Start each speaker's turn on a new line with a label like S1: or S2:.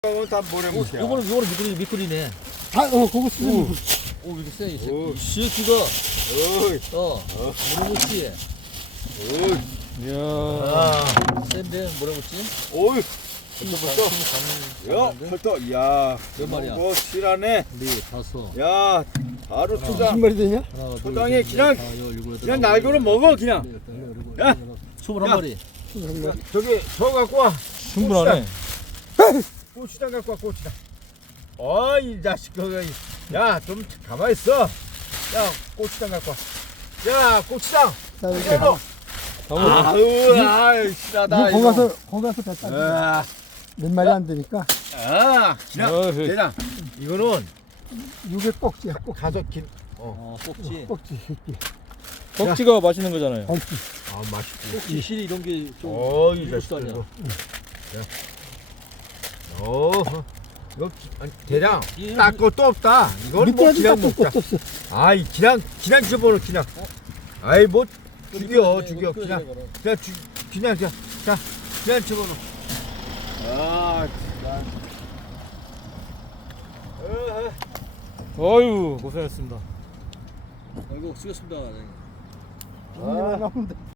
S1: 다 모래무시야.
S2: 요거는 미꾸리네.
S1: 그거 쓰는 거.
S2: 오, 이렇게 세, 이 새끼. 이 새끼가. 모래무치.
S1: 이야.
S2: 센데, 모래무치?
S1: 어이. 야,
S2: 야,
S1: 털터. 야.
S2: 몇 마리야?
S1: 뭐 실하네.
S2: 네, 다섯.
S1: 야, 바로 투자.
S3: 무슨 말이 되냐?
S2: 하나, 둘,
S1: 적당히
S2: 셋,
S1: 그냥-
S2: 넷, 다섯, 여섯, 일곱, 여덟,
S1: 그냥
S2: 아홉,
S1: 날고를
S2: 열,
S1: 먹어,
S2: 열,
S1: 그냥.
S2: 열, 열, 열, 열,
S1: 야.
S2: 열, 21마리.
S1: 저기 저 갖고 와.
S3: 충분하네.
S1: 고추장 갖고 와, 고추장. 어이 자식 그거. 야, 좀 가만히 있어. 야, 고추장 갖고 와. 야, 고추장.
S3: 자, 이렇게.
S1: 이거. 아유, 실하다.
S3: 거기 가서 배 따.
S1: 아,
S3: 몇 마리 안 되니까.
S1: 그냥 대장. 이거는
S3: 6에 꼭지야, 꼭.
S1: 다섯 kin.
S2: 꼭지.
S3: 꼭지 새끼.
S4: 꺽지가 맛있는 거잖아요.
S3: 꼭지.
S1: 아, 맛있지.
S2: 꼭지 실이 이런 게 좀.
S1: 어이,
S2: 일곱
S1: 자식.
S2: 도 아니야.
S1: 이거 대장.
S2: 얘는
S1: 딱 것도 없다. 이건 뭐
S3: 미꾸라지
S1: 그냥
S3: 딱
S1: 먹자.
S3: 것도 없어.
S1: 아이, 그냥 집어넣어, 그냥. 아이, 뭐 죽여.
S2: 이거
S1: 그냥.
S2: 끓여야 돼,
S1: 그냥 자, 그냥 집어넣어. 아, 진짜.
S4: 어휴 고생했습니다.
S2: 아이고, 쓰겠습니다.
S3: 아, 나온다.